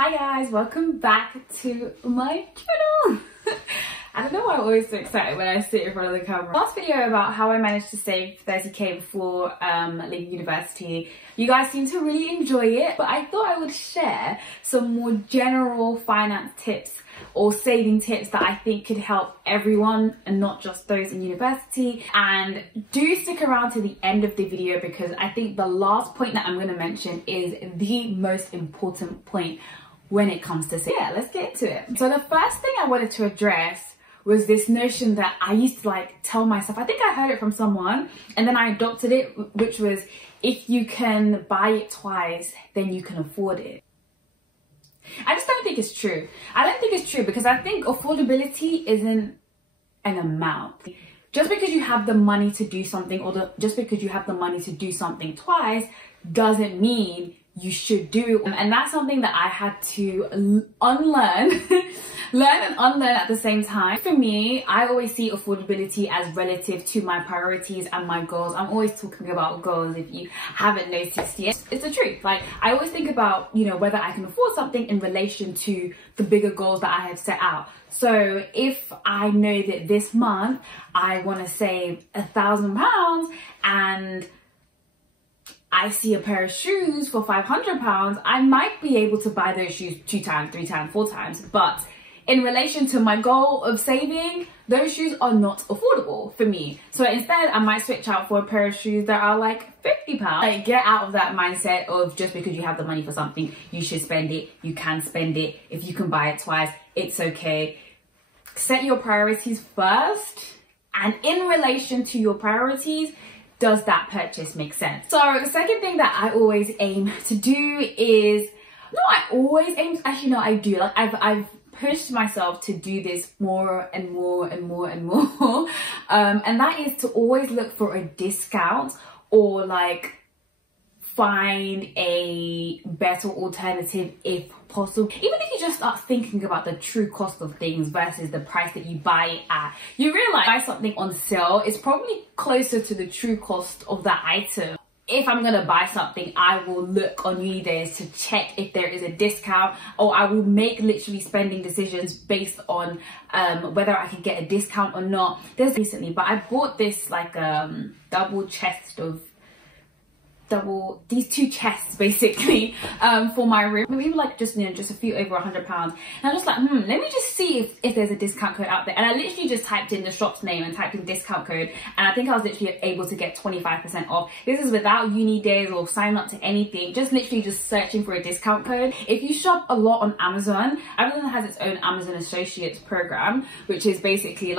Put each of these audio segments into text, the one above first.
Hi guys, welcome back to my channel. I don't know why I'm always so excited when I sit in front of the camera. Last video about how I managed to save 30k before leaving university. You guys seem to really enjoy it, but I thought I would share some more general finance tips or saving tips that I think could help everyone and not just those in university. And do stick around to the end of the video because I think the last point that I'm going to mention is the most important point when it comes to saving. Yeah, let's get into it. So the first thing I wanted to address was this notion that I used to tell myself, I think I heard it from someone and then I adopted it, which was, if you can buy it twice, then you can afford it. I just don't think it's true. I don't think it's true because I think affordability isn't an amount. Just because you have the money to do something just because you have the money to do something twice doesn't mean you should do it. And that's something that I had to unlearn, learn and unlearn at the same time. For me, I always see affordability as relative to my priorities and my goals. I'm always talking about goals if you haven't noticed yet. It's the truth. I always think about, whether I can afford something in relation to the bigger goals that I have set out. So if I know that this month I want to save £1,000 and I see a pair of shoes for £500, I might be able to buy those shoes 2 times, 3 times, 4 times. But in relation to my goal of saving, those shoes are not affordable for me. So instead, I might switch out for a pair of shoes that are £50. Get out of that mindset of just because you have the money for something, you should spend it. You can spend it. If you can buy it twice, it's okay. Set your priorities first. And in relation to your priorities, does that purchase make sense? So the second thing that I always aim to do is, I do. I've pushed myself to do this more and more and more and more. And that is to always look for a discount or find a better alternative if possible. Even if you just start thinking about the true cost of things versus the price that you buy it at, you realize buy something on sale is probably closer to the true cost of that item. If I'm gonna buy something, I will look on uni days to check if there is a discount, or I will make literally spending decisions based on whether I can get a discount or not. There's recently, but I bought this these 2 chests basically for my room. Maybe just a few over £100. And I'm just let me just see if there's a discount code out there. And I literally just typed in the shop's name and typed in discount code, and I think I was literally able to get 25% off. This is without uni days or sign up to anything, just literally just searching for a discount code. If you shop a lot on Amazon has its own Amazon Associates program, which is basically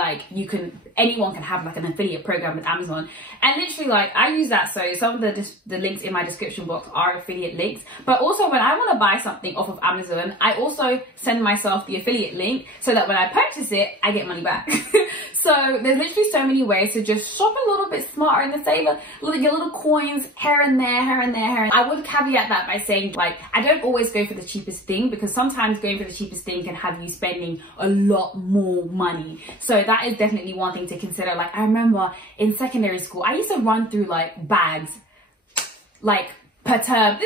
anyone can have an affiliate program with Amazon. And literally I use that, so some of the links in my description box are affiliate links. But also when I want to buy something off of Amazon, I also send myself the affiliate link so that when I purchase it, I get money back. So there's literally so many ways to just shop a little bit smarter and to save your little coins here and there, here and there. I would caveat that by saying I don't always go for the cheapest thing, because sometimes going for the cheapest thing can have you spending a lot more money. So that is definitely one thing to consider. I remember in secondary school, I used to run through bags per term,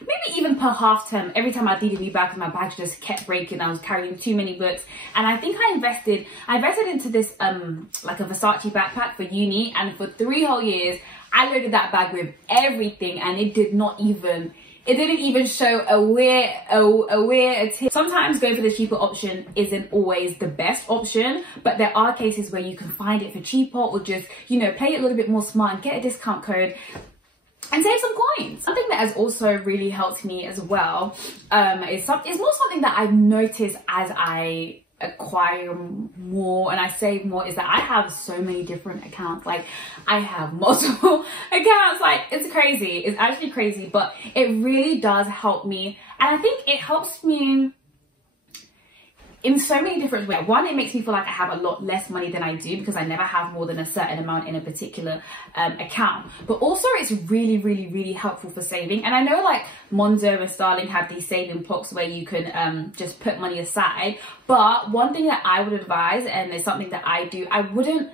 maybe even per half term. Every time I needed a new bag, because my bags just kept breaking. I was carrying too many books, and I think I invested into this a Versace backpack for uni, and for 3 whole years I loaded that bag with everything, and it didn't even show a wear a tip. Sometimes going for the cheaper option isn't always the best option, but there are cases where you can find it for cheaper, or just play it a little bit more smart and get a discount code and save some coins. Something that has also really helped me as well is more something that I've noticed as I acquire more and I save more, is that I have so many different accounts. I have multiple accounts. It's crazy. It's actually crazy, but it really does help me. And I think it helps me in so many different ways. One, it makes me feel like I have a lot less money than I do, because I never have more than a certain amount in a particular account. But also it's really, really, really helpful for saving. And I know Monzo and Starling have these saving blocks where you can just put money aside. But one thing that I would advise, and it's something that I do, I wouldn't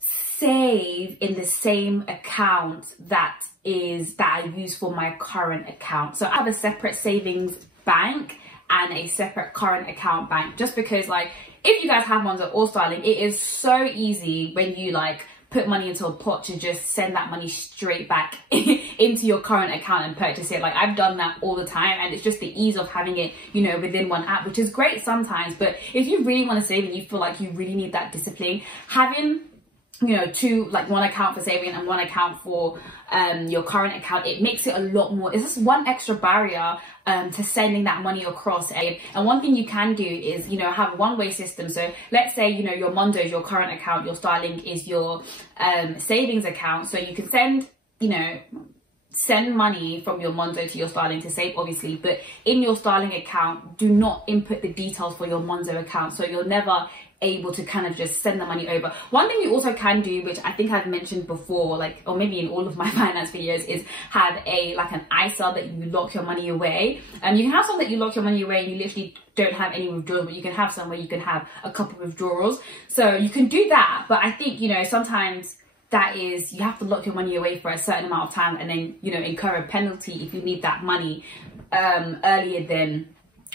save in the same account that I use for my current account. So I have a separate savings bank and a separate current account bank, just because like if you guys have Monzo or Starling, it is so easy when you like put money into a pot to just send that money straight back into your current account and purchase it. Like I've done that all the time, and it's just the ease of having it, you know, within one app, which is great sometimes. But if you really want to save and you feel like you really need that discipline, having, you know, one account for saving and one account for your current account, it makes it a lot more, it's just one extra barrier to sending that money across. And one thing you can do is, you know, have a one-way system. So let's say, you know, your Monzo is your current account, your Starling is your savings account. So you can send, you know, send money from your Monzo to your Starling to save, obviously, but in your Starling account, do not input the details for your Monzo account. So you're never able to kind of just send the money over. One thing you also can do, which I think I've mentioned before, like, or maybe in all of my finance videos, is have like an ISA that you lock your money away. You can have some that you lock your money away and you literally don't have any withdrawals, but you can have some where you can have a couple of withdrawals. So you can do that, but I think, you know, sometimes that is, you have to lock your money away for a certain amount of time and then, you know, incur a penalty if you need that money earlier than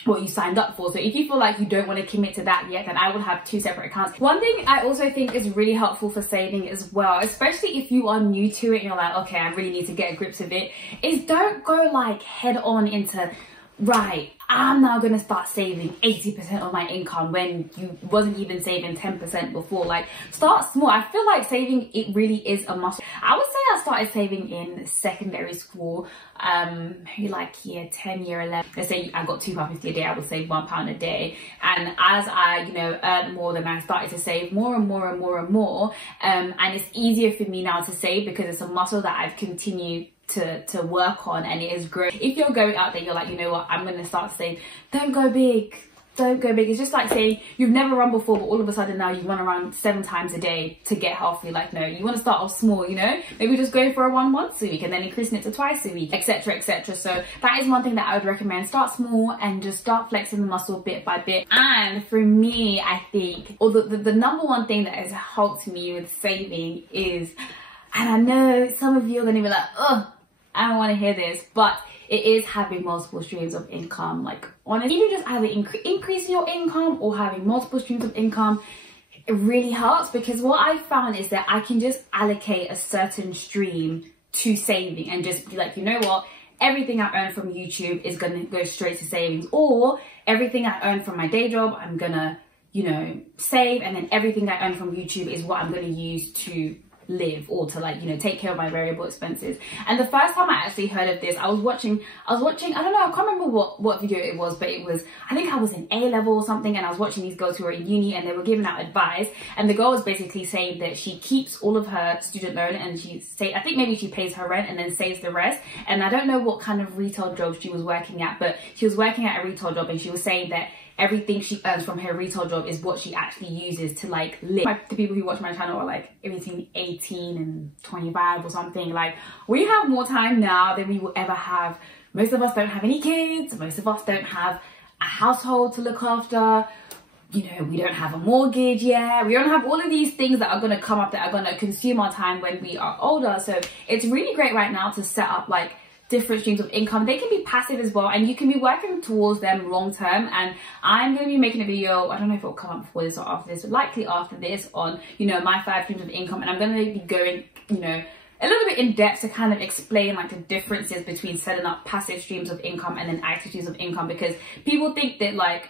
what you signed up for. So if you feel like you don't want to commit to that yet, then I would have 2 separate accounts. One thing I also think is really helpful for saving as well, especially if you are new to it and you're like, okay, I really need to get a grip of it, is don't go like head on into, right, I'm now going to start saving 80% of my income when you wasn't even saving 10% before. Like, start small. I feel like saving, it really is a must. I would say I started saving in secondary school, maybe like year 10, year 11. Let's say I got £2.50 a day, I would save £1 a day. And as I, you know, earned more, then I started to save more and more and more and more. And it's easier for me now to save because it's a muscle that I've continued to work on, and it is great. If you're going out there, you're like, you know what, I'm gonna start to save, don't go big. Don't go big. It's just like saying you've never run before, but all of a sudden now you want to run 7 times a day to get healthy. Like, no, you want to start off small, you know, maybe just go for a run once a week and then increasing it to twice a week, etc, etc. So that is one thing that I would recommend. Start small and just start flexing the muscle bit by bit. And for me, I think, or the number one thing that has helped me with saving is, and I know some of you are going to be like, oh, I don't want to hear this, but it is having multiple streams of income. Like, honestly, even just either increasing your income or having multiple streams of income, it really helps, because what I found is that I can just allocate a certain stream to saving and just be like, you know what, everything I earn from YouTube is going to go straight to savings, or everything I earn from my day job, I'm going to, you know, save, and then everything I earn from YouTube is what I'm going to use to live, or to, like, you know, take care of my variable expenses. And the first time I actually heard of this, I was watching, I don't know, I can't remember what video it was, but it was, I think I was in A-level or something, and I was watching these girls who were in uni and they were giving out advice, and the girl was basically saying that she keeps all of her student loan, and I think maybe she pays her rent and then saves the rest. And I don't know what kind of retail job she was working at, but she was working at a retail job, and she was saying that everything she earns from her retail job is what she actually uses to, like, live. The people who watch my channel are like between 18 and 25 or something. Like, we have more time now than we will ever have. Most of us don't have any kids. Most of us don't have a household to look after. You know, we don't have a mortgage yet. We don't have all of these things that are going to come up that are going to consume our time when we are older. So it's really great right now to set up, like, different streams of income. They can be passive as well, and you can be working towards them long term. And I'm going to be making a video, I don't know if it'll come up before this or after this, but likely after this, on, you know, my 5 streams of income. And I'm going to be going, you know, a little bit in depth to kind of explain, like, the differences between setting up passive streams of income and then active streams of income, because people think that, like,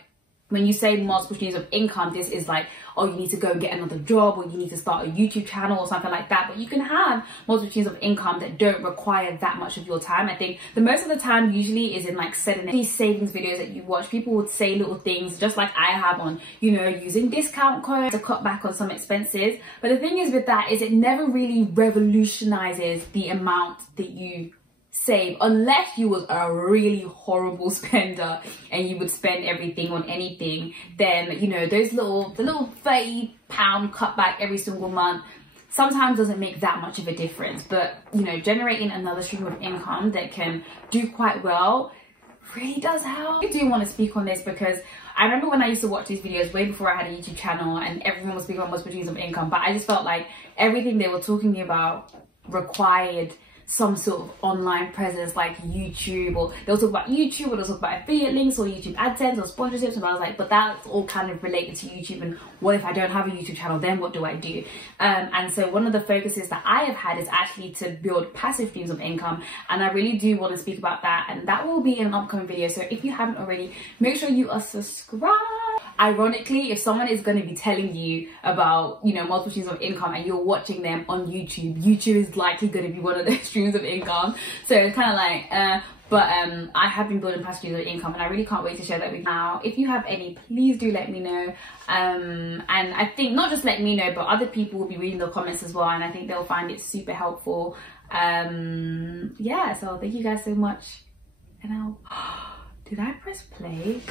when you say multiple streams of income, this is like, oh, you need to go and get another job, or you need to start a YouTube channel or something like that. But you can have multiple streams of income that don't require that much of your time. I think the most of the time usually is in, like, setting these savings videos that you watch. People would say little things just like I have on, you know, using discount codes to cut back on some expenses. But the thing is with that is it never really revolutionizes the amount that you save, unless you was a really horrible spender and you would spend everything on anything. Then, you know, the little £30 cutback every single month sometimes doesn't make that much of a difference. But, you know, generating another stream of income that can do quite well really does help. I do want to speak on this because I remember when I used to watch these videos way before I had a YouTube channel, and everyone was speaking on multiple streams of income, but I just felt like everything they were talking about required some sort of online presence like YouTube, or they'll talk about YouTube, or they'll talk about affiliate links or YouTube AdSense or sponsorships. And I was like, but that's all kind of related to YouTube, and what if I don't have a YouTube channel, then what do I do? And so one of the focuses that I have had is actually to build passive streams of income, and I really do want to speak about that, and that will be in an upcoming video. So if you haven't already, make sure you are subscribed. Ironically, if someone is going to be telling you about, you know, multiple streams of income and you're watching them on YouTube, YouTube is likely going to be one of those streams of income. So it's kind of like, but I have been building passive streams of income, and I really can't wait to share that with you. Now, if you have any, please do let me know. And I think not just let me know, but other people will be reading the comments as well, and I think they'll find it super helpful. Yeah, so thank you guys so much. And did I press play?